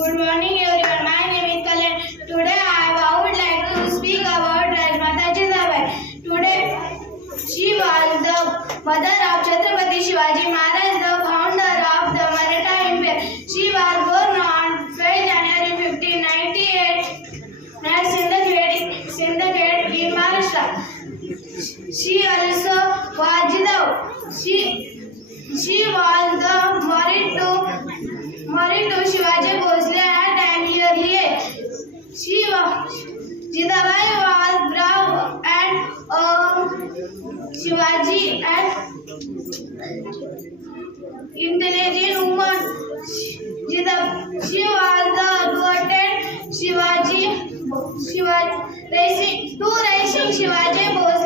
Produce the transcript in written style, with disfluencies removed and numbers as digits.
Good morning everyone. My name is Kalyan. Today I would like to speak about Rajmata Jizabai. Today she was the mother of Chhatrapati Shivaji Maharaj, the founder of the Maratha Empire. She was born on 12 January 1598 at Sindhkhed in Maharashtra. She also was Jidau. She was the married to Shivaji Bhosle at an early age. Jizabai was brave and Shivaji and intelligent woman. She was the devoted Shivaji Shivaji Bhosle